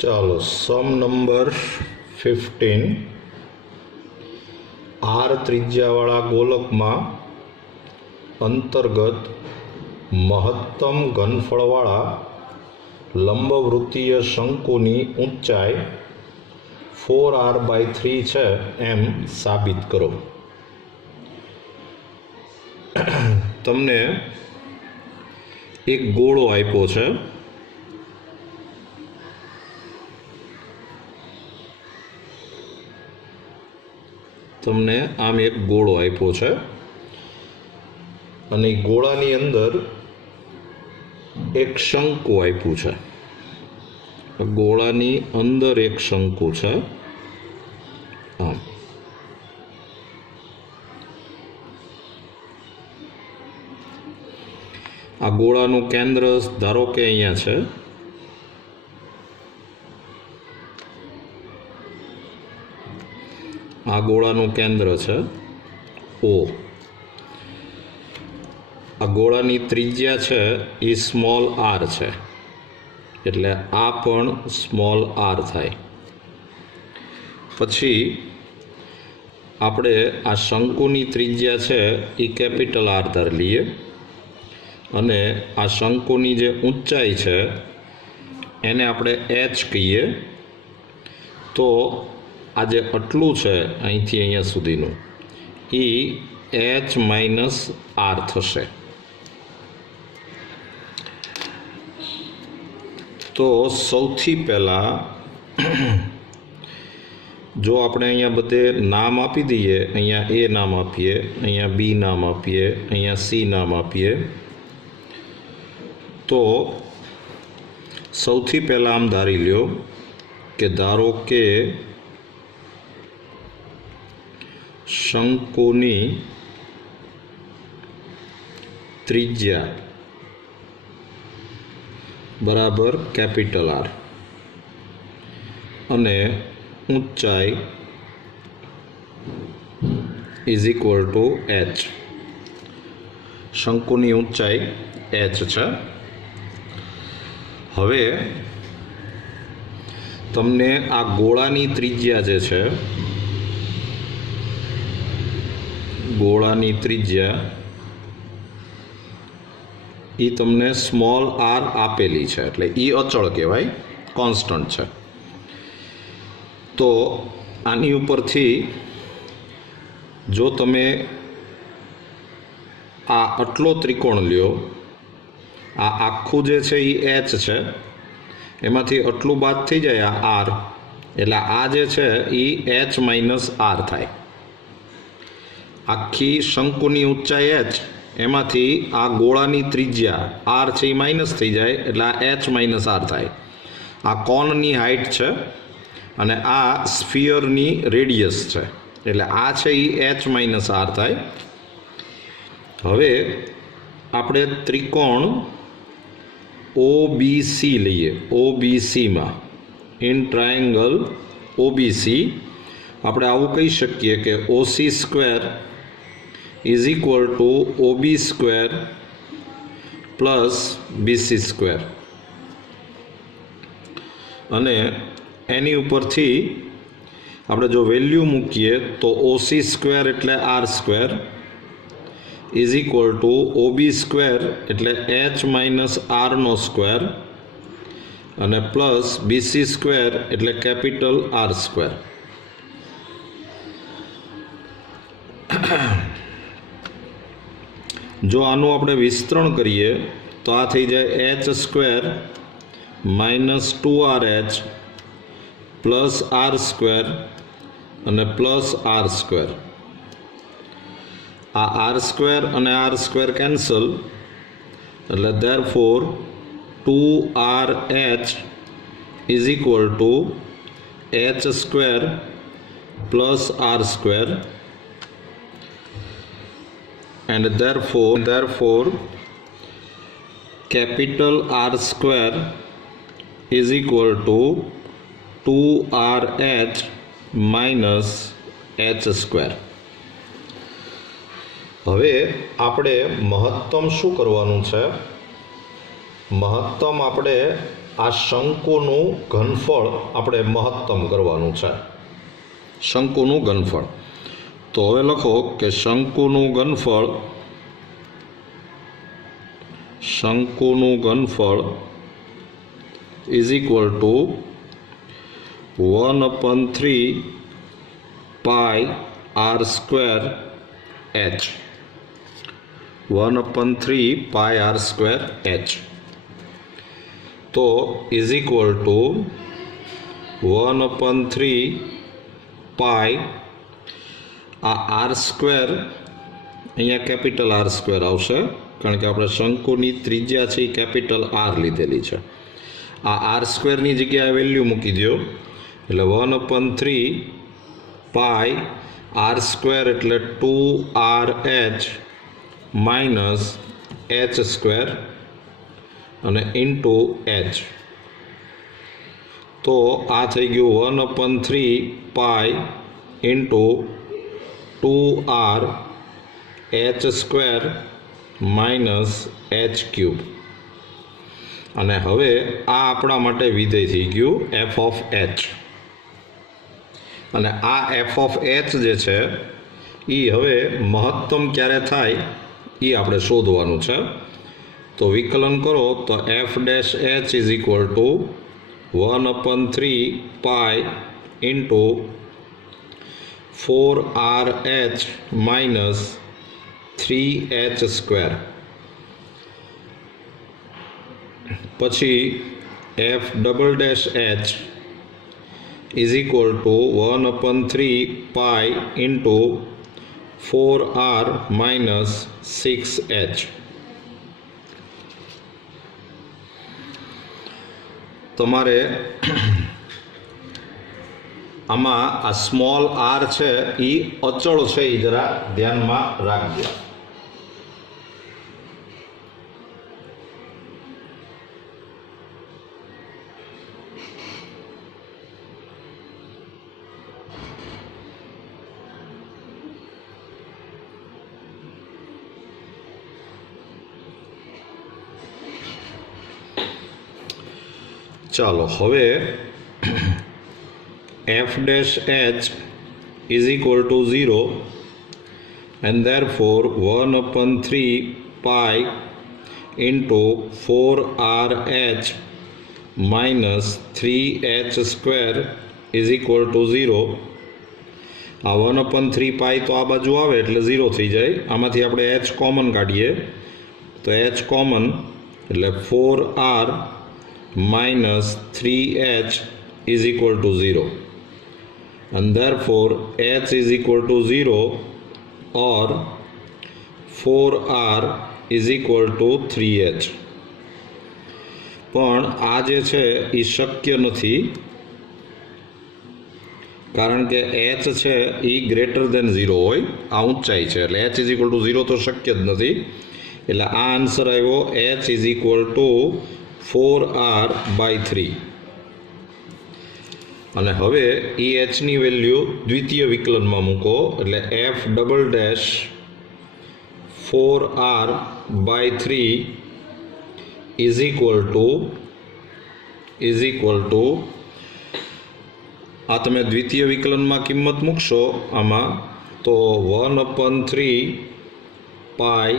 चलो सम number 15 are त्रिज्यावाळा गोलकमां अंतर्गत महत्तम घनफळवाळा लंबवृत्तीय शंकुनी ऊंचाई 4r/3 है एम साबित करो। तमने एक गोळो आप्यो छे, तमने आम एक गोळो आप्यो छे अने गोळानी अंदर एक शंकु आप्युं छे। गोळानी अंदर एक शंकु छे। आम आ गोळानुं केंद्र धारो के अहींया छे। आ गोळानुं केंद्र छे ओ। आ गोळानी त्रिज्या छे ए स्मॉल आर छे, एटले आ पण स्मॉल आर थाय। पछी आपणे आ शंकुनी त्रिज्या छे ए केपिटल आर धार लीए अने आ शंकुनी जे ऊंचाई छे एने आपणे एच कहीए। तो आ जे आटलुं छे અહીંથી અહીંયા સુધીનું એ h-r થશે। तो સૌથી પહેલાં જો આપણે અહીંયા બધે નામ આપી દઈએ, અહીંયા એ નામ આપીએ, અહીંયા બી નામ આપીએ, અહીંયા સી નામ આપીએ, તો સૌથી પહેલાં આમ ધારી લ્યો કે ધારો કે શંકુની ત્રિજ્યા बराबर कैपिटल आर अने ऊंचाई is equal to H. Shankuni ऊंचाई एच है। हवे तमने आ गोळानी त्रिज्या जे छे, गोळानी त्रिज्या ई तमने स्मॉल आर आपेली है, एटले ई अचल कहेवाय, कॉन्स्टंट है। तो आनी उपरथी जो तमे आ आटलो त्रिकोण ल्यो, आ आखुं जे छे ई एच है, एमांथी आटलुं बाद थई जाय आ आर, एटले आ जे छे ई h-r थाय। आखी शंकुनी ऊंचाई एच, एमांथी आ गोळानी त्रिज्या आर छे माइनस थई जाए एटले आ h-r थाय। आ कोननी हाइट छे अने आ स्फीयरनी रेडियस छे, एटले आ छे ई h-r थाय। हवे आपणे त्रिकोण OBC लईए। OBC मां इन ट्रायंगल OBC आपणे आवुं कही शकीए के OC² is equal to OB² plus BC² अने एनी उपरथी आपणे जो वेल्यू मूकीए तो OC² एटले r² is equal to OB² एटले h-r² अने प्लस BC² एटले कैपिटल R²। जो आनु आपणे विस्तरण करिए तो आ थई जाए h² - 2rh प्लस r² अने प्लस r²। आ r² अने r² कैंसल एटले therefore 2rh is equal to h² plus r² and therefore capital R² is equal to 2RH minus H²। હવે આપણે મહત્તમ શું કરવાનું છે? મહત્તમ આપણે આ શંકુનું ઘનફળ આપણે મહત્તમ કરવાનું છે, શંકુનું ઘનફળ. તો હવે લખો કે શંકુનું ઘનફળ is equal to 1/3 pi R square H. 1/3 pi R square H. તો ઇઝ ઇક્વલ ટુ 1/3 પાઈ આ આર સ્ક્વેર, અહીંયા કેપિટલ આર સ્ક્વેર આવશે કારણ કે આપણે શંકુની ત્રિજ્યા છે એ કેપિટલ આર લીધેલી છે. આ આર સ્ક્વેરની જગ્યાએ વેલ્યુ મૂકી દો એટલે 1/3 પાઈ આર સ્ક્વેર એટલે 2RH માઇનસ એચ સ્ક્વેર અને ઇન્ટુ એચ. તો આ થઈ ગયું 1/3 pi into 2R H square minus H cube. અને હવે આ આપણા માટે વિધેય થઈ ગયું એફ ઓફ એચ. અને આ એફ ઓફ એચ જે છે એ હવે મહત્તમ ક્યારે થાય એ આપણે શોધવાનું છે. તો વિકલન કરો તો F dash H is equal to 1/3 pi into 4RH minus 3H square. પછી F double dash H is equal to 1/3 pi into 4R minus 6H. તમારે આમાં આ સ્મોલ આર છે એ અચળ છે એ જરા ધ્યાનમાં રાખજો. ચાલો હવે F dash H is equal two 0 and therefore 1/3 pi into 4RH minus 3H square is equal two 0. આ 1/3 પાઈ તો આ બાજુ આવે એટલે 0 થઈ જાય. આમાંથી આપણે એચ કોમન કાઢીએ તો એચ કોમન એટલે 4R minus 3H is equal to 0 and therefore H is equal to 0 or 4R is equal to 3H. પણ આ જે છે એ શક્ય નથી કારણ કે H છે એ ગ્રેટર દેન 0 હોય, આ ઊંચાઈ છે એટલે H is equal to 0 તો શક્ય જ નથી. એટલે આ આન્સર આવ્યો H is equal to 4R by 3. અને હવે એ એચની વેલ્યુ દ્વિતીય વિકલનમાં મૂકો એટલે F double dash 4R by 3 is equal two આ તમે દ્વિતીય વિકલનમાં કિંમત મૂકશો આમાં તો 1/3 pi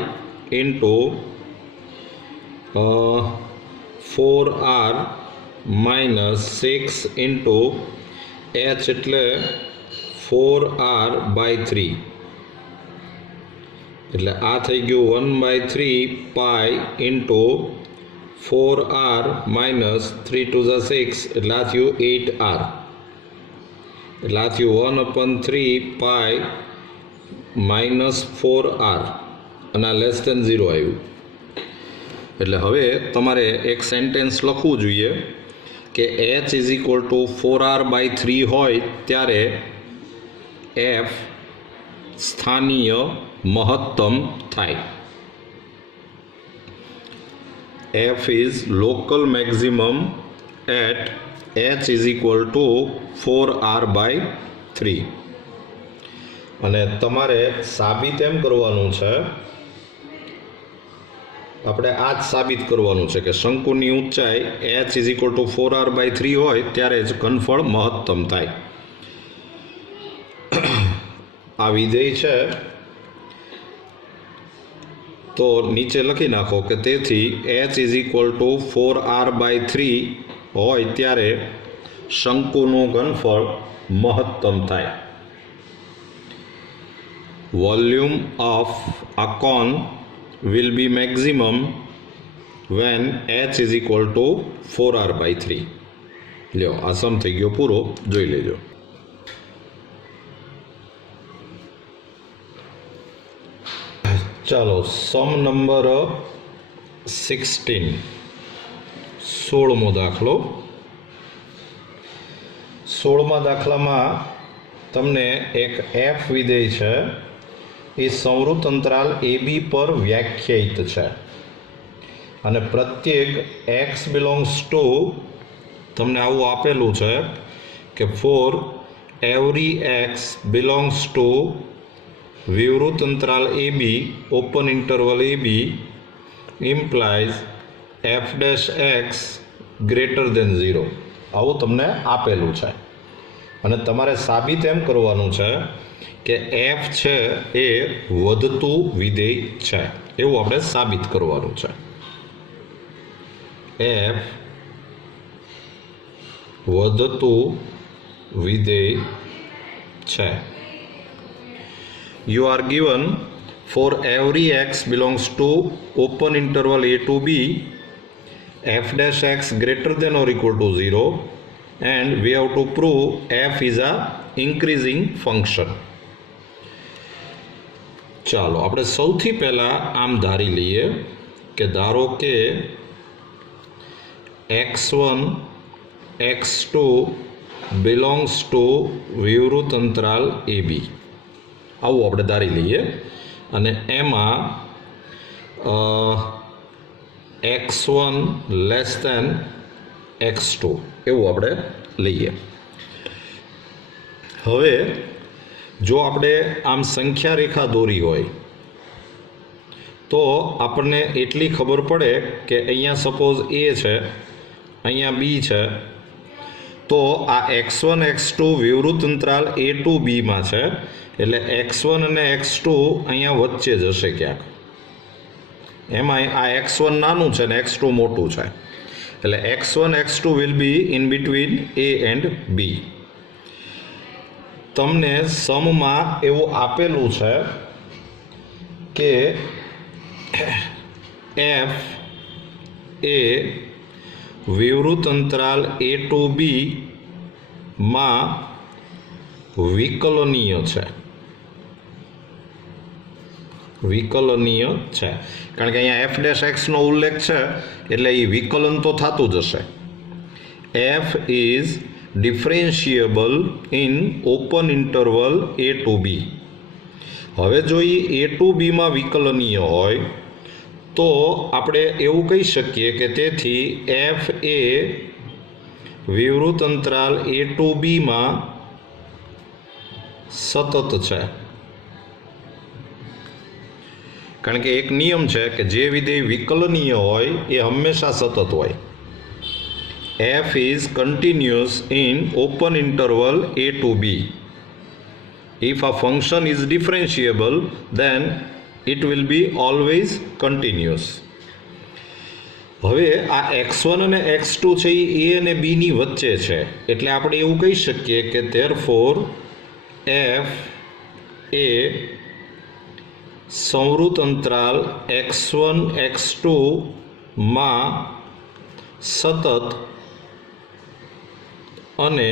into 4R minus 6 into H એટલે 4R by 3 એટલે આ થઈ ગયું 1/3 pi into 4R minus 3 to the 6 એટલે આ થયું 8R. એટલે આ થયું 1/3 પાઈ માઇનસ 4R અને આ લેસ દેન 0 આવ્યું. એટલે હવે તમારે એક સેન્ટેન્સ લખવું જોઈએ કે H is equal two 4R by 3 હોય ત્યારે F સ્થાનીય મહત્તમ થાય. F is local maximum at H is equal to 4R by 3. અને તમારે સાબિત એમ કરવાનું છે આપણે આ જ સાબિત કરવાનું છે કે શંકુની ઊંચાઈ h is equal two 4r/3 હોય ત્યારે જ ઘનફળ મહત્તમ થાય. આ વિધેય છે તો નીચે લખી નાખો કે તેથી h is equal two 4r/3 હોય ત્યારે શંકુનું ઘનફળ મહત્તમ થાય. Volume of a cone will be maximum when h is equal to 4r/3. લ્યો આ સમ થઈ ગયો પૂરો, જોઈ લેજો. ચાલો સમ નંબર 16, 16મો દાખલો. 16મા દાખલામાં તમને એક f વિધેય છે, એ સંવૃત અંતરાલ AB પર વ્યાખ્યાયિત છે અને પ્રત્યેક x બિલોંગ્સ ટુ તમને આવું આપેલું છે કે for every x belongs to વિવૃત અંતરાલ AB open interval AB implies f' greater than 0. આવું તમને આપેલું છે અને તમારે સાબિત એમ કરવાનું છે કે f છે એ વધતું વિધેય છે, એવું આપણે સાબિત કરવાનું છે. f વધતું વિધેય છે. You are given for every x belongs to open interval a to b f' greater than or equal to 0 and we have to prove f is a increasing function. ચાલો આપણે સૌથી પહેલા આમ ધારી લઈએ કે ધારો કે x1 x2 belongs to વિવૃત અંતરાલ AB. આવું આપણે ધારી લઈએ અને એમાં x1 લેસ દેન x2 એવું આપણે લઈએ. હવે જો આપણે આમ સંખ્યા રેખા દોરી હોય તો આપણને એટલી ખબર પડે કે અહીંયા સપોઝ a છે, અહીંયા b છે, તો આ x1 x2 વિવૃત અંતરાલ a ટુ b માં છે, એટલે x1 અને x2 અહીંયા વચ્ચે જ હશે ક્યાંક. એમાં આ x1 નાનું છે ને x2 મોટું છે, એટલે x1 x2 will be in between a and b. તમને સમમાં એવું આપેલું છે કે f એ વિવૃત અંતરાલ a ટુ b માં વિકલનીય છે. વિકલનીય છે કારણ કે અહીંયા f' નો ઉલ્લેખ છે એટલે એ વિકલન તો થતું જ હશે. f is differentiable in open interval a to b. હવે જો એ a ટુ b માં વિકલનીય હોય તો આપણે એવું કહી શકીએ કે તેથી f એ વિવૃત અંતરાલ a ટુ b માં સતત છે. કારણ કે એક નિયમ છે કે જે વિધેય વિકલનીય હોય એ હંમેશા સતત હોય. f is continuous in open interval a to b. If a function is differentiable, then it will be always continuous. હવે આ x1 અને x2 છે એ a અને b ની વચ્ચે છે, એટલે આપણે એવું કહી શકીએ કે therefore f એ સંવૃત અંતરાલ x1 x2 માં સતત અને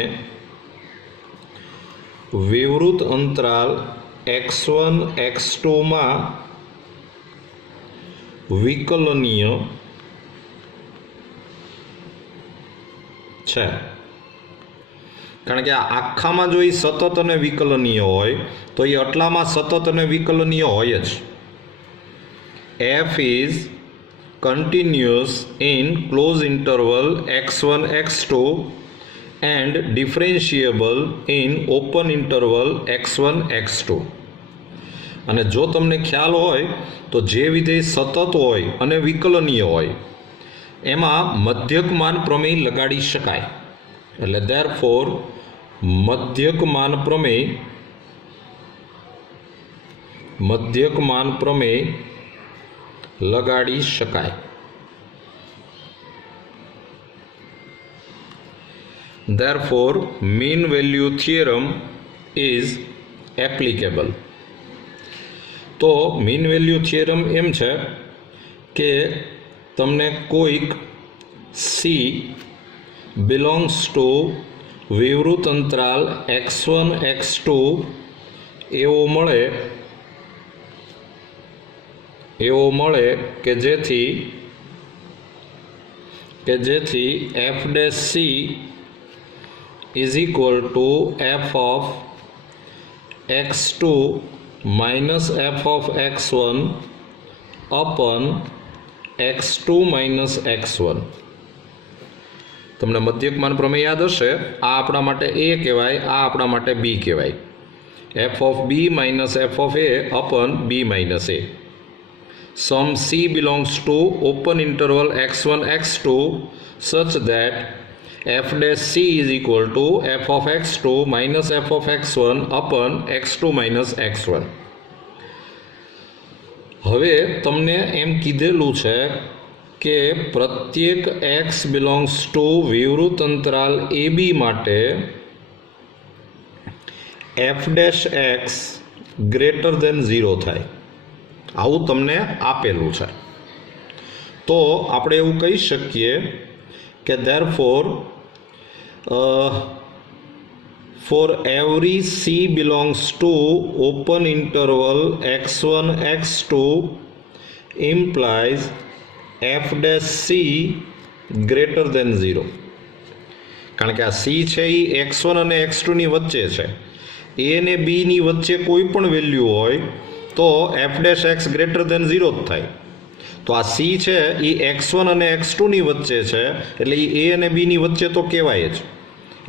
વિવૃત અંતરાલ x1 x2 માં વિકલનીય છે. કારણ કે આ આખામાં જો એ સતત અને વિકલનીય હોય તો એ આટલામાં સતત અને વિકલનીય હોય જ. f is continuous in close interval x1 x2 and differentiable in open interval x1 x2. અને જો તમને ખ્યાલ હોય તો જે વિધેય સતત હોય અને વિકલનીય હોય એમાં મધ્યકમાન પ્રમેય લગાડી શકાય. એટલે ધેરફોર મધ્યકમાન પ્રમેય લગાડી શકાય. Therefore, mean value theorem is applicable. તો મીન વેલ્યુ થિયરમ એમ છે કે તમને કોઈક સી બિલોંગ્સ ટુ વિવૃત અંતરાલ x1 x2 એવો મળે કે જેથી f dash c is equal to f of x2 minus f of x1 upon x2 minus x1. તમને મધ્યકમાન પ્રમેય યાદ હશે. આ આપણા માટે a કહેવાય, આ આપણા માટે b કહેવાય. f of b minus f of a upon b minus a. Sum c belongs to open interval x1 x2 such that f dash c is equal to f of x2 minus f of x1 upon x2 minus x1. હવે તમને એમ કીધેલું છે કે પ્રત્યેક x belongs to વિવૃત અંતરાલ ab માટે f dash x greater than 0 થાય. આવું તમને આપેલું છે. તો આપણે એવું કહી શકીએ કે therefore for every c belongs to open interval x1 x2 implies f dash c greater than 0. કારણ કે આ c છે એ x1 અને x2 ની વચ્ચે છે. a અને b ની વચ્ચે કોઈ પણ વેલ્યુ હોય તો f dash x greater than 0 જ થાય. તો આ c છે એ x1 અને x2 ની વચ્ચે છે એટલે એ a અને b ની વચ્ચે તો કહેવાય જ.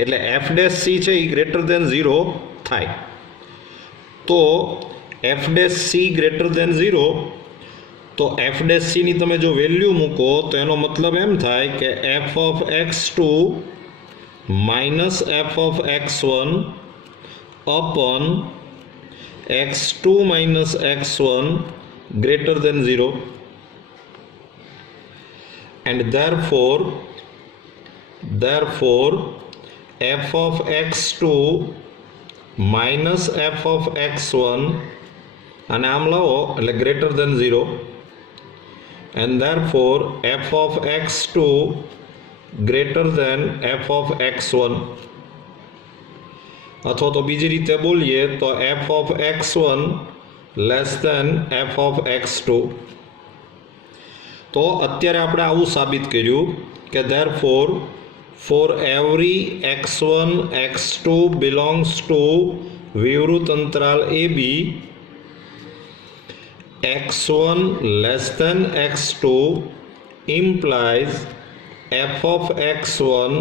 એટલે f dash c છે એ ગ્રેટર દેન 0 થાય. તો f dash c greater than 0, તો f dash c ની તમે જો વેલ્યુ મૂકો તો એનો મતલબ એમ થાય કે f of x2 minus f of x1 upon x2 minus x1 greater than 0. And therefore f of x2 minus f of x1 અને આમ લાવો એટલે greater than 0, and therefore f of x2 greater than f of x1. અથવા તો બીજી રીતે બોલીએ તો f of x1 less than f of x2. તો અત્યારે આપણે આવું સાબિત કર્યું કે therefore for every x1 x2 belongs to વિવૃત અંતરાલ ab, x1 less than x2 implies f of x1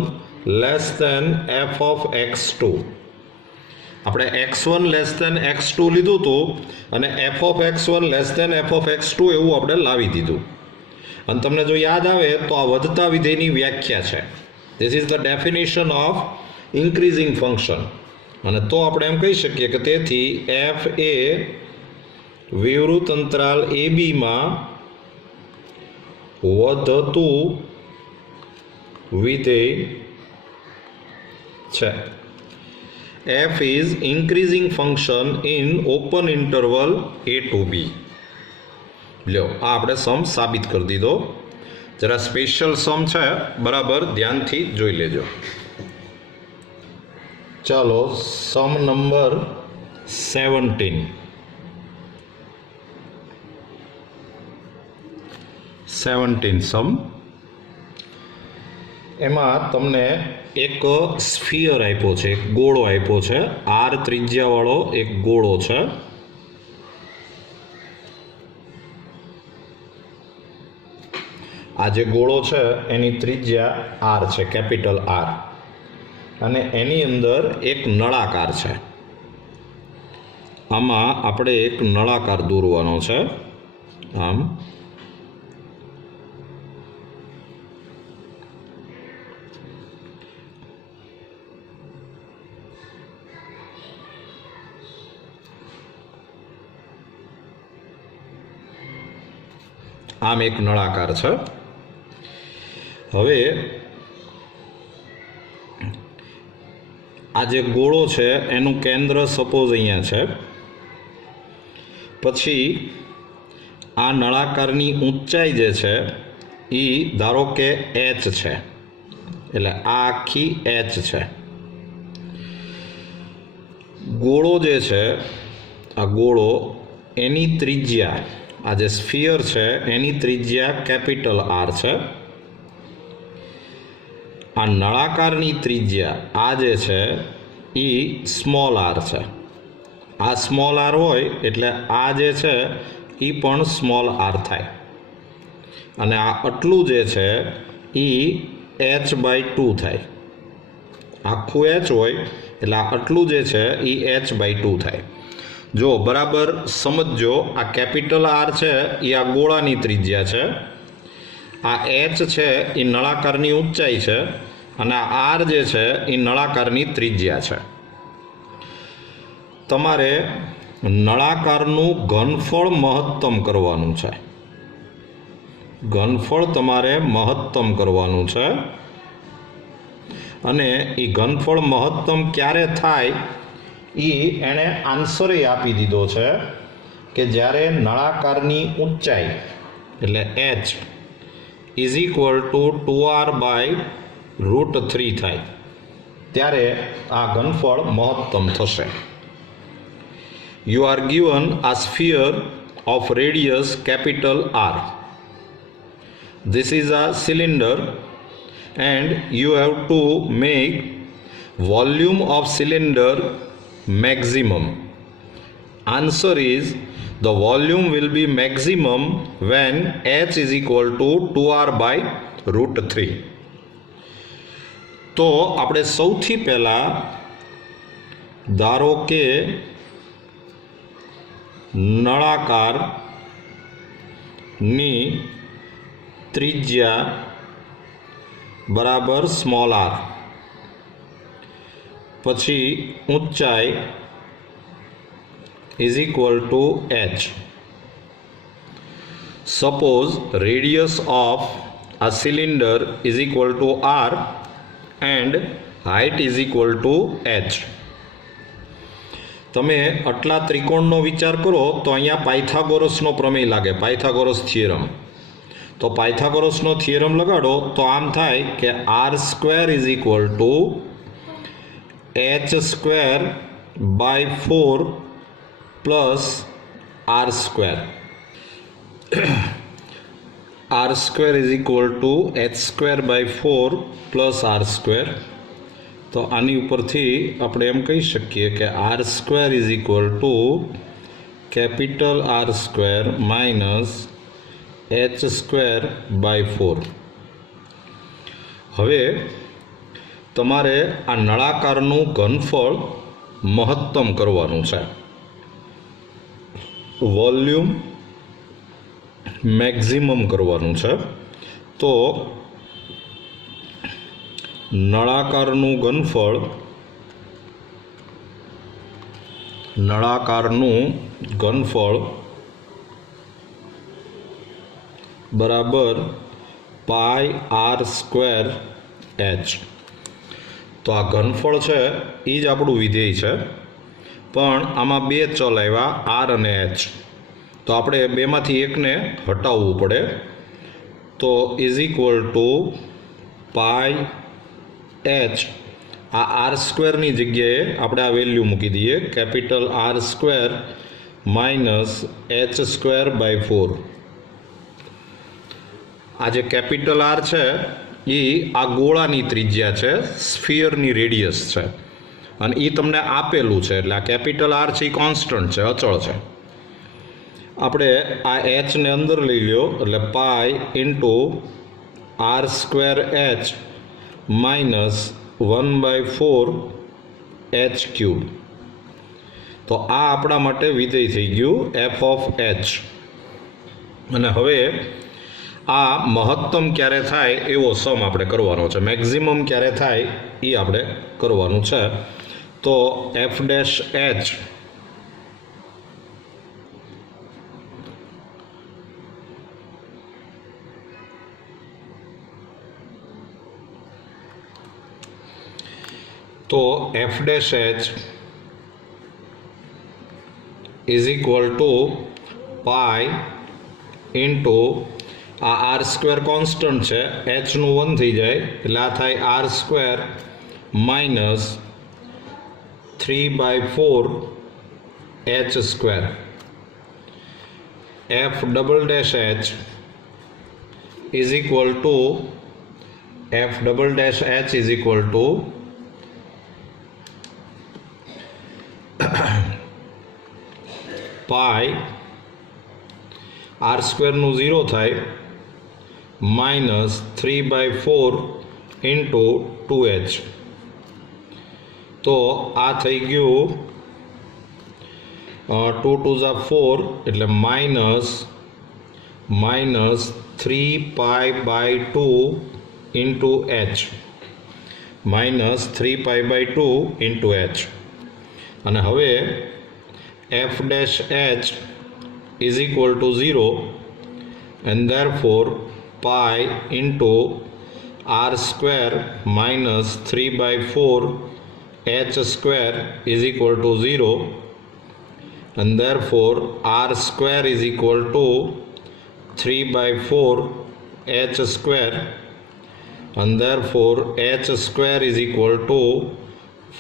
less than f of x2. આપણે x1 લેસ દેન x2 લીધું હતું અને f of x1 less than f of x2 એવું આપણે લાવી દીધું. અને તમને જો યાદ આવે તો આ વધતા વિધેયની વ્યાખ્યા છે. This is the definition of increasing function. અને તો આપણે એમ કહી શકીએ કે તેથી f એ વિવૃત અંતરાલ ab માં વધતું વિધેય છે. f is increasing function in open interval a to b. લ્યો આ આપણે સમ સાબિત કરી દીધો. જરા સ્પેશિયલ સમ છે, બરાબર ધ્યાનથી જોઈ લેજો. ચાલો સમ નંબર 17. સમ એમાં તમને એક સ્ફિયર આપ્યો છે, એક ગોળો આપ્યો છે. r ત્રિજ્યાવાળો એક ગોળો છે. આ જે ગોળો છે એની ત્રિજ્યા r છે, કેપિટલ R, અને એની અંદર એક નળાકાર છે. આમાં આપણે એક નળાકાર દોરવાનો છે. આમ એક નળાકાર છે. હવે આ જે ગોળો છે એનું કેન્દ્ર સપોઝ અહીંયા છે. પછી આ નળાકારની ઊંચાઈ જે છે એ ધારો કે h છે, એટલે આ આખી h છે. ગોળો જે છે, આ ગોળો એની ત્રિજ્યા, આ જે સ્ફિયર છે એની ત્રિજ્યા કેપિટલ R છે. આ નળાકારની ત્રિજ્યા આ જે છે એ સ્મોલ r છે. આ સ્મોલ r હોય એટલે આ જે છે એ પણ સ્મોલ r થાય. અને આ આટલું જે છે એ h/2 થાય. આખું h હોય એટલે આ આટલું જે છે એ h/2 થાય. જો બરાબર સમજો, આ કેપિટલ R છે એ આ ગોળાની ત્રિજ્યા છે, આ h છે એ નળાકારની ઊંચાઈ છે, અને આ r જે છે એ નળાકારની ત્રિજ્યા છે. તમારે નળાકારનું ઘનફળ મહત્તમ કરવાનું છે. ઘનફળ તમારે મહત્તમ કરવાનું છે. અને એ ઘનફળ મહત્તમ ક્યારે થાય એ એણે આન્સર આપી દીધો છે કે જ્યારે નળાકારની ઊંચાઈ એટલે h is equal two 2r/√3 થાય, ત્યારે આ ઘનફળ મહત્તમ થશે. You are given a sphere of radius capital R. This is a cylinder and you have to make volume of cylinder maximum. Answer is the volume will be maximum when h is equal to 2r/√3. તો આપણે સૌથી પહેલા ધારો કે નળાકારની ત્રિજ્યા બરાબર small r, પછી ઊંચાઈ is equal to h. Suppose radius of a cylinder is equal to r and height is equal to h. તમે આટલા ત્રિકોણનો વિચાર કરો તો અહીંયા પાયથાગોરસનો પ્રમેય લાગે, પાયથાગોરસ થિયરમ. તો પાયથાગોરસનો થિયરમ લગાડો તો આમ થાય કે r² is equal two h²/4 plus r². r² is equal two h²/4 plus r². તો આની ઉપરથી આપણે એમ કહી શકીએ કે r² is equal two capital R² minus h²/4. હવે તમારે આ નળાકારનું ઘનફળ મહત્તમ કરવાનું છે, વોલ્યુમ મેક્સિમમ કરવાનું છે. તો નળાકારનું ઘનફળ બરાબર πr²h. તો આ ઘનફળ છે એ જ આપણું વિધેય છે, પણ આમાં બે ચલ આવ્યા r અને h. તો આપણે બેમાંથી એકને હટાવવું પડે. તો ઇઝ ઇક્વલ ટુ πh, આ r²ની જગ્યાએ આપણે આ વેલ્યુ મૂકી દઈએ, કેપિટલ R² માઇનસ h²/4. આ જે કેપિટલ R છે એ આ ગોળાની ત્રિજ્યા છે, સ્ફિયરની રેડિયસ છે, અને એ તમને આપેલું છે. એટલે આ કેપિટલ R છે એ કોન્સ્ટન્ટ છે, અચળ છે. આપણે આ h ને અંદર લઈ લ્યો એટલે પાઈ ઇન્ટુ r²h માઇનસ 1/4 h³. તો આ આપણા માટે વિધેય થઈ ગયું એફ ઓફ એચ. અને હવે આ મહત્તમ ક્યારે થાય એવો સમ આપણે કરવાનો છે, મેક્ઝિમમ ક્યારે થાય એ આપણે કરવાનું છે. તો એફ ડેશ એચ તો F dash H is equal to pi into આ આર સ્ક્વેર કોન્સ્ટન્ટ છે, એચનું 1 થઈ જાય એટલે આ થાય R square minus 3/4 H square. F double dash H is equal to F double dash H is equal to pi R સ્ક્વેરનું 0 થાય માઇનસ 3/4 ઇન્ટુ 2h. તો આ થઈ ગયું 2 2 4 એટલે minus 3π/2 into h, minus 3π/2 into h. અને હવે F dash H is equal to 0 and therefore pi into r square minus 3/4 h square is equal to 0 and therefore r square is equal to 3/4 h square and therefore h square is equal to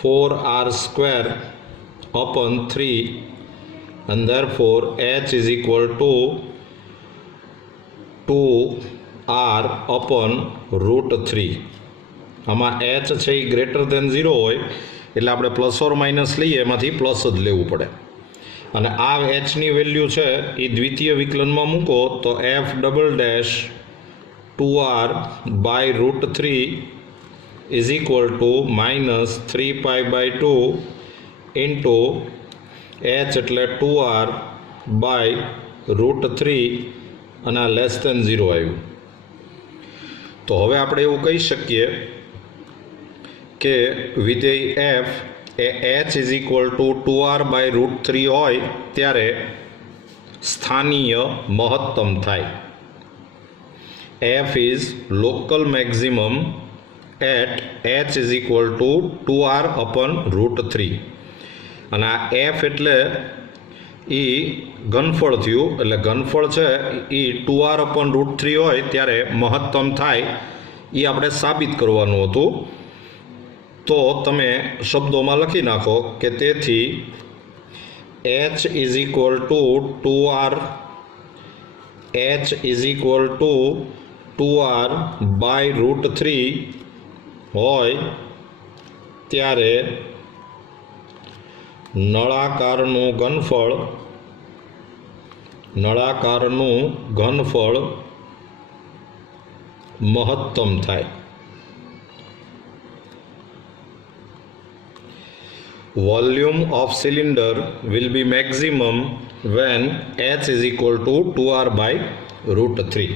4r square upon 3 and therefore h is equal to 2r upon root 3. આમાં h છે એ greater than 0 હોય એટલે આપણે plus or minus લઈએ એમાંથી plus જ લેવું પડે. અને આ hની વેલ્યુ છે એ દ્વિતીય વિકલનમાં મૂકો તો F double dash 2r by root 3 is equal to minus 3π/2 into h એટલે 2r બાય રૂટ 3 અને આ લેસ દેન 0 આવ્યું. તો હવે આપણે એવું કહી શકીએ કે વિધેય એફ એ h is equal to 2r by root 3 હોય ત્યારે સ્થાનીય મહત્તમ થાય. f is local maximum at h is equal to 2r upon root 3. અને આ એફ એટલે એ ઘનફળ થયું, એટલે ઘનફળ છે એ 2r upon root 3 હોય ત્યારે મહત્તમ થાય એ આપણે સાબિત કરવાનું હતું. તો તમે શબ્દોમાં લખી નાખો કે તેથી h is equal to 2r, h is equal to 2r by root 3 હોય ત્યારે નળાકારનું ઘનફળ મહત્તમ થાય. Volume of cylinder will be maximum when h is equal to 2r by root 3.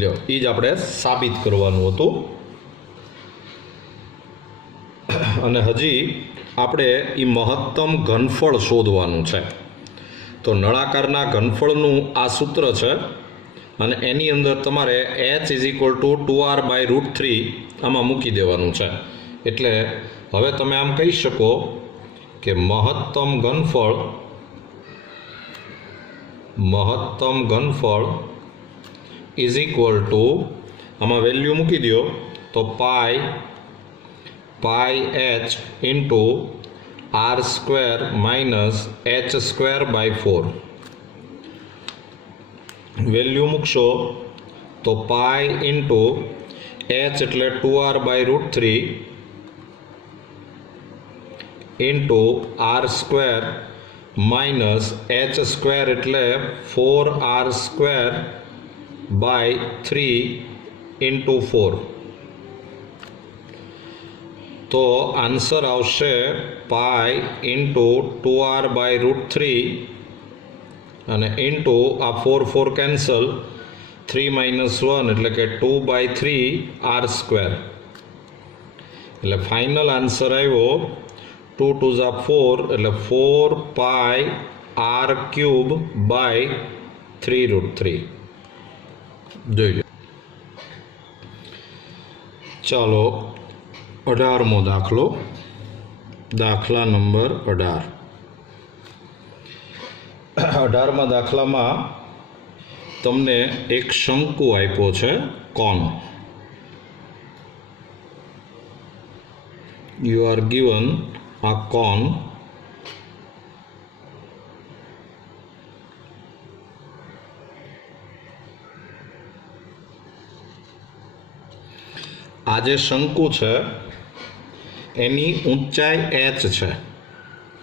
લ્યો એ જ આપણે સાબિત કરવાનું હતું. અને હજી આપણે એ મહત્તમ ઘનફળ શોધવાનું છે. તો નળાકારના ઘનફળનું આ સૂત્ર છે અને એની અંદર તમારે h is equal to 2r by root 3 આમાં મૂકી દેવાનું છે. એટલે હવે તમે આમ કહી શકો કે મહત્તમ ઘનફળ ઇઝ ઇક્વલ ટુ આમાં વેલ્યુ મૂકી દો તો pi h into r square minus h square by 4. Value મૂકશો તો પાઈ ઇન્ટુ h એટલે 2r by root 3 into r square minus h square એટલે 4r સ્ક્વેર બાય 3 ઇન્ટુ 4. तो आंसर आवशे पाई इंटू 2r/√3 અને ઇન્ટુ આ 4 4 cancel 3 - 1 એટલે કે 2/3r². એટલે ફાઇનલ આન્સર આવ્યો 2 2 ઝા 4 એટલે 4πr³/3√3. જોઈ લો. ચાલો 18મો દાખલો, દાખલા નંબર 18. 18મા દાખલામાં તમને એક શંકુ આપ્યો છે, cone. You are given a cone આ જે શંકુ છે એની ઊંચાઈ h છે,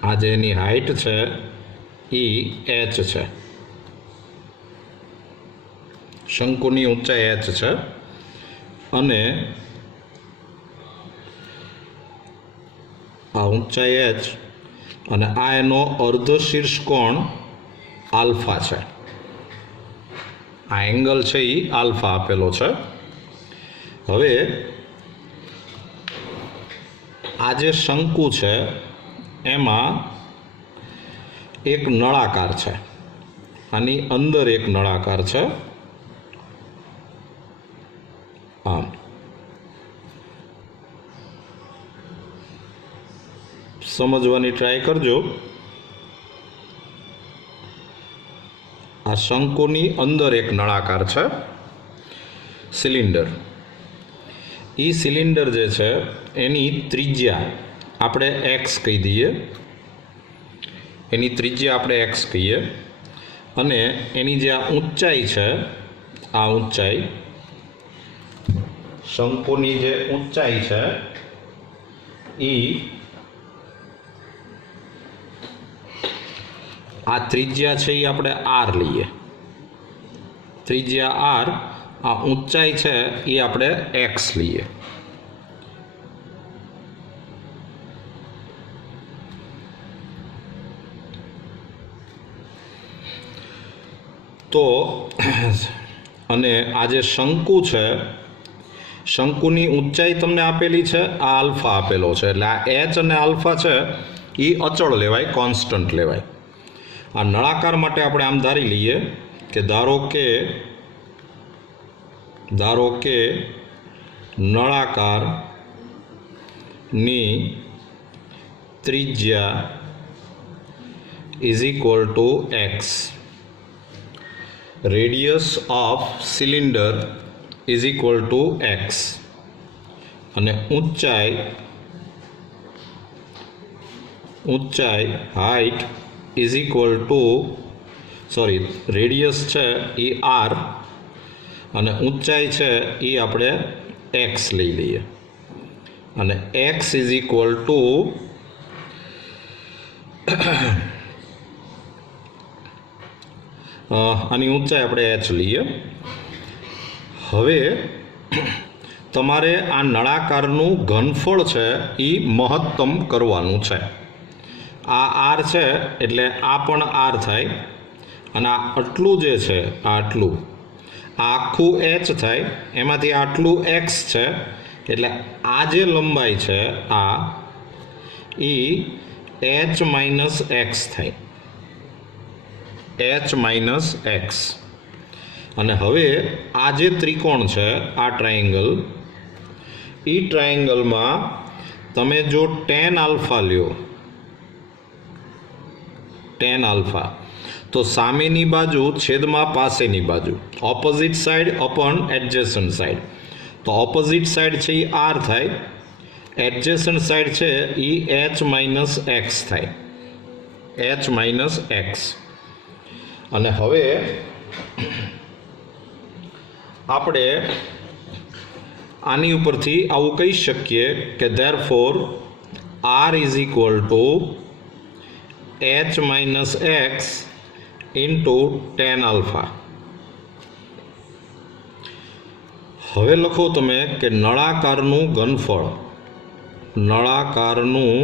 આ જે એની હાઈટ છે એ h છે. શંકુની ઊંચાઈ h છે અને આ ઊંચાઈ h અને આ એનો અર્ધ શીર્ષ કોણ આલ્ફા છે. આ એંગલ છે એ આલ્ફા આપેલો છે. હવે આ જે શંકુ છે એમાં એક નળાકાર છે, આની અંદર એક નળાકાર છે. આમ સમજવાની ટ્રાય કરજો. આ શંકુની અંદર એક નળાકાર છે, સિલિન્ડર. એ સિલિન્ડર જે છે એની ત્રિજ્યા આપણે x કહી દઈએ, એની ત્રિજ્યા આપણે x કહીએ, અને એની જે આ ઊંચાઈ છે, આ ઊંચાઈ શંકુની જે ઊંચાઈ છે એ આ ત્રિજ્યા છે એ આપણે r લઈએ. ત્રિજ્યા r, આ ઊંચાઈ છે એ આપણે x લઈએ. તો અને આ જે શંકુ છે, શંકુની ઊંચાઈ તમને આપેલી છે, આ આલ્ફા આપેલો છે. એટલે આ h અને આલ્ફા છે એ અચળ લેવાય, કોન્સ્ટન્ટ લેવાય. આ નળાકાર માટે આપણે આમ ધારી લઈએ કે ધારો કે નળાકારની ત્રિજ્યા is equal two x. Radius of cylinder is equal two x અને ઊંચાઈ height is equal two radius છે એ r અને ઊંચાઈ છે એ આપણે x લઈ લઈએ. અને x ઇઝ ઇક્વલ ટુ આની ઊંચાઈ આપણે h લઈએ. હવે તમારે આ નળાકારનું ઘનફળ છે એ મહત્તમ કરવાનું છે. આ r છે એટલે આ પણ r થાય, અને આ આટલું જે છે આટલું, આ આખું h થાય, એમાંથી આટલું x છે. એટલે આ જે લંબાઈ છે આ એ h માઇનસ x થાય, h માઇનસ x. અને હવે આ જે ત્રિકોણ છે, આ ટ્રાયેંગલ, એ ટ્રાયેંગલમાં તમે જો tan આલ્ફા લ્યો, tan આલ્ફા, તો સામેની બાજુ છેદમાં પાસેની બાજુ, ઓપોઝિટ સાઈડ અપોન એડજેસન્ટ સાઈડ. તો ઓપોઝિટ સાઈડ છે એ r થાય, એડજેસન્ટ સાઈડ છે એ h માઇનસ x થાય, h માઇનસ x. અને હવે આપણે આની ઉપરથી આવું કહી શકીએ કે therefore r is equal to h minus x into tan alpha. હવે લખો તમે કે નળાકારનું ઘનફળ નળાકારનું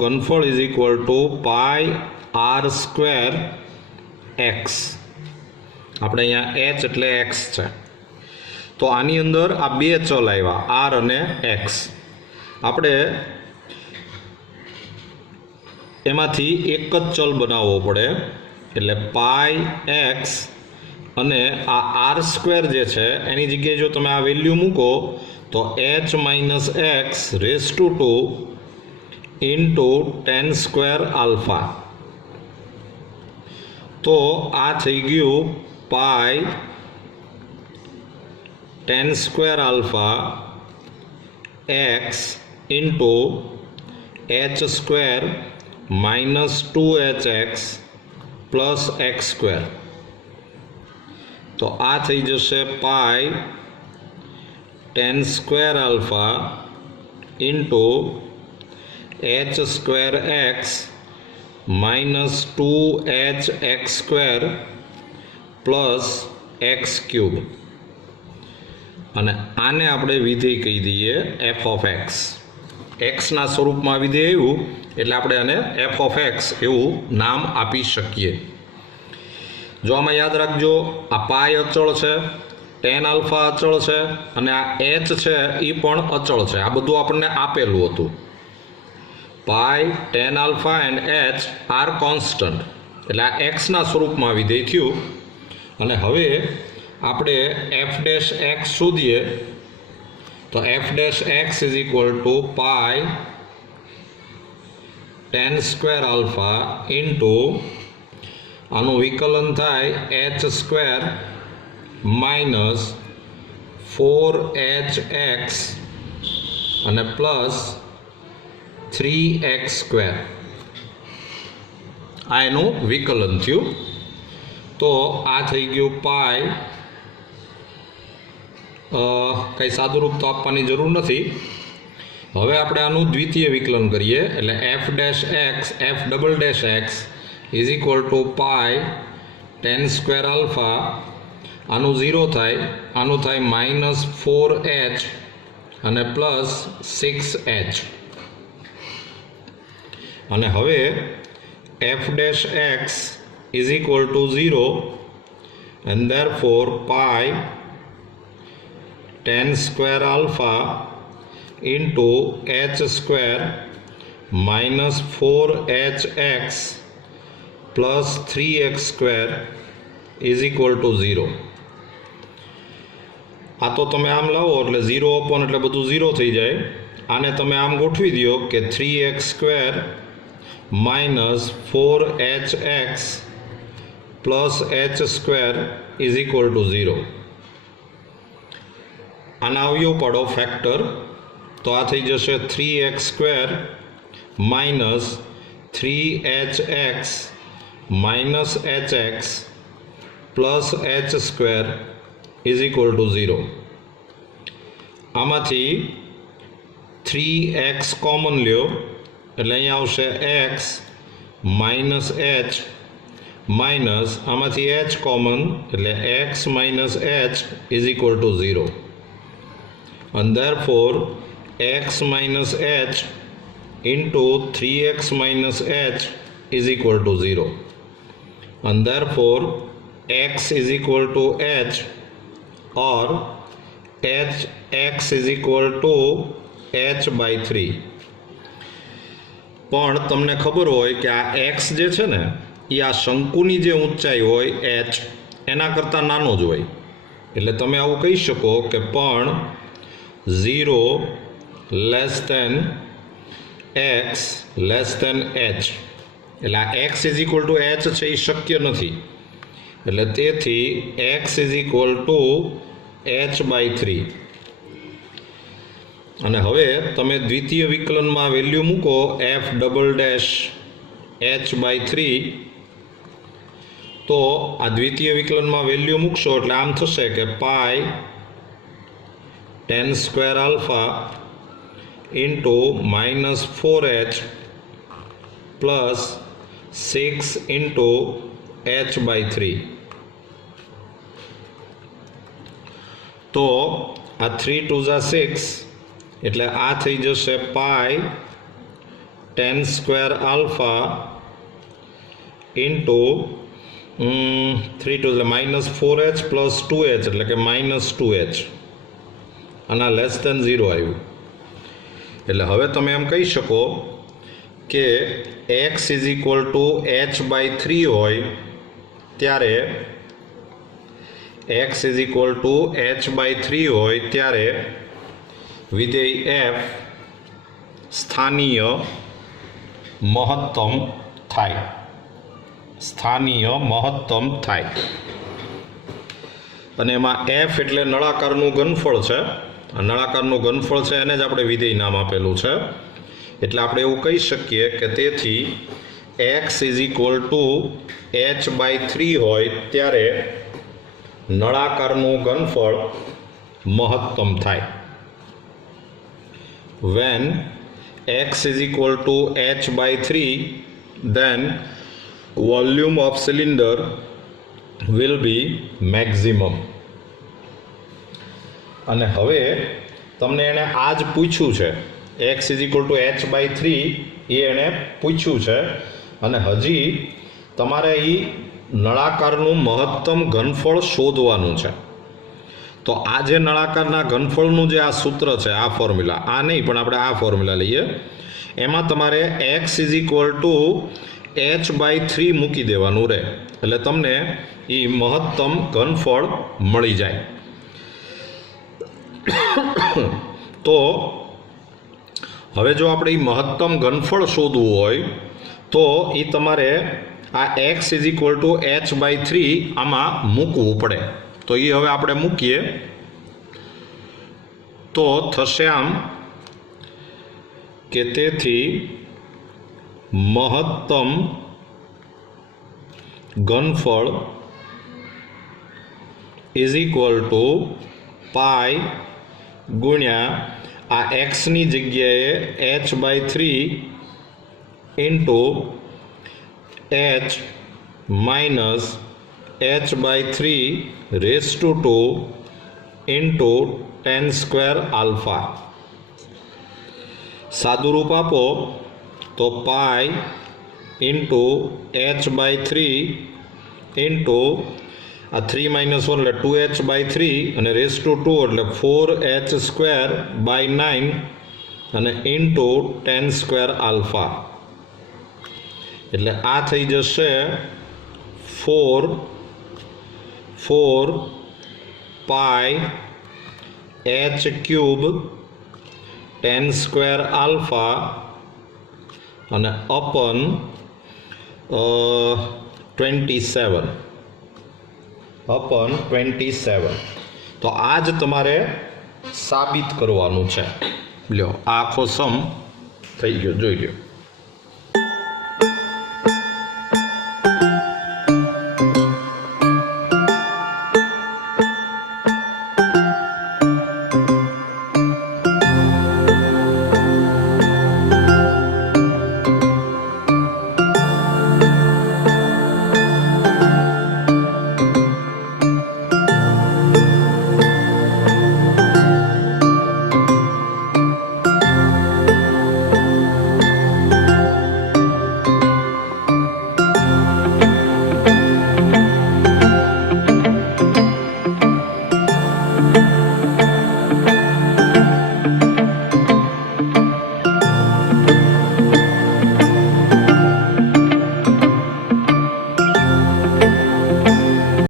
ઘનફળ is equal to pi R square X. આપણે અહીંયા એચ એટલે એક્સ છે, તો આની અંદર આ બે ચલ આવ્યા, આર અને એક્સ. આપણે એમાંથી એક જ ચલ બનાવવો પડે, એટલે પાઈ એક્સ અને આ આર સ્ક્વેર જે છે એની જગ્યાએ જો તમે આ વેલ્યુ મૂકો તો h minus x raise to 2 into 10 square alpha. તો આ થઈ ગયું pi 10 square alpha x into h square minus 2hx plus x square. તો આ થઈ જશે pi 10 square alpha into h square x minus 2hx square plus x cube. અને આને આપણે વિધેય કહી દઈએ એફ ઓફ એક્સ. એક્સના સ્વરૂપમાં વિધેય આવ્યું એટલે આપણે આને એફ ઓફ એક્સ એવું નામ આપી શકીએ. જો આમાં યાદ રાખજો, આ પાઈ અચળ છે, ટેન આલ્ફા અચળ છે અને આ એચ છે એ પણ અચળ છે. આ બધું આપણને આપેલું હતું. Pi, tan alpha and H R constant, એટલે આ એક્સના સ્વરૂપમાં વિધેય થયું. અને હવે આપણે એફ ડેશ એક્સ શોધીએ તો F dash x is equal to pi 10 square alpha into આનું વિકલન થાય એચ સ્ક્વેર માઇનસ 4hx અને પ્લસ 3x સ્ક્વેર. આ એનું વિકલન થયું. તો આ થઈ ગયું પાઈ, કંઈ સાદુરૂપ તો આપવાની જરૂર નથી. હવે આપણે આનું દ્વિતીય વિકલન કરીએ, એટલે f dash x f double dash x is equal to pi 10 square alpha, આનું 0 થાય, આનું થાય માઇનસ 4h અને પ્લસ 6h. અને હવે F dash x is equal two 0 and therefore pi 10 square alpha into h square minus 4hx plus 3x square is equal to 0. આ તો તમે આમ લાવો એટલે 0 upon એટલે બધું 0 થઈ જાય. આને તમે આમ ગોઠવી દો કે 3x square minus 4hx plus h square is equal to 0. આના અવયવ પાડો ફેક્ટર, તો આ થઈ જશે 3x square minus 3hx minus hx plus h square is equal two 0. આમાંથી 3x કોમન લ્યો એટલે અહીંયા આવશે x માઇનસ h માઇનસ આમાંથી h કોમન એટલે x minus h is equal two 0. and therefore x minus h into 3x minus h is equal to 0. and therefore x is equal to h or x is equal to h by 3. પણ તમને ખબર હોય કે આ x જે છે ને એ આ શંકુની જે ઊંચાઈ હોય h એના કરતાં નાનો જ હોય. એટલે તમે આવું કહી શકો કે પણ 0 less than x less than h, એટલે આ x is equal to h છે એ શક્ય નથી. એટલે તેથી x is equal to h by 3. અને હવે તમે દ્વિતીય વિકલનમાં વેલ્યુ મૂકો f double dash h by 3, તો આ દ્વિતીય વિકલનમાં વેલ્યુ મૂકશો એટલે આમ થશે કે પાઈ 10 square alpha into minus 4h plus 6 into h by 3. તો આ 3 2 6 એટલે આ થઈ જશે પાઈ tan સ્ક્વેર આલ્ફા ઇન્ટુ 3 2 એટલે -4h પ્લસ 2h એટલે કે -2h આના લેસ દેન 0 આવ્યું. એટલે હવે તમે એમ કહી શકો કે x is equal two h/3 હોય ત્યારે x is equal two h/3 હોય ત્યારે વિધેય f સ્થાનીય મહત્તમ થાય. સ્થાનીય મહત્તમ થાય. અને એમાં f એટલે નળાકારનું ઘનફળ છે. નળાકારનું ઘનફળ છે એને જ આપણે વિધેય નામ આપેલું છે. એટલે આપણે એવું કહી શકીએ કે તેથી x is equal two h/3 હોય ત્યારે નળાકારનું ઘનફળ મહત્તમ થાય. When x is equal to h/3 then volume of cylinder will be maximum. અને હવે તમને એને આ જ પૂછ્યું છે x is equal to h/3 એ એને પૂછ્યું છે અને હજી તમારે એ નળાકારનું મહત્તમ ઘનફળ શોધવાનું છે. તો આ જે નળાકારના ઘનફળનું જે આ સૂત્ર છે આ ફોર્મ્યુલા આ નહીં પણ આપણે આ ફોર્મ્યુલા લઈએ એમાં તમારે x is equal two h/3 મૂકી દેવાનું રહે એટલે તમને એ મહત્તમ ઘનફળ મળી જાય. તો હવે જો આપણે એ મહત્તમ ઘનફળ શોધવું હોય તો એ તમારે આ x is equal two h/3 આમાં મૂકવું પડે. તો એ હવે આપણે મૂકીએ તો થશે આમ કે તેથી મહત્તમ ઘનફળ ઇઝ ઇક્વલ ટુ પાઈ ગુણ્યા આ એક્સની જગ્યાએ h/3 into h minus h/3 raise to 2 into tan square alpha. સાદુરૂપ આપો તો પાઈ ઇન્ટુ h/3 ઇન્ટુ આ 3 - 1 એટલે 2h/3 અને રેઝ ટુ 2 એટલે 4h²/9 અને ઇન્ટુ tan સ્ક્વેર આલ્ફા. એટલે આ થઈ જશે 4 પાઈ h³ tan સ્ક્વેર આલ્ફા અને અપન 27 તો આ જ તમારે સાબિત કરવાનું છે. લ્યો આ આખો સમ થઈ ગયો, જોઈ લ્યો.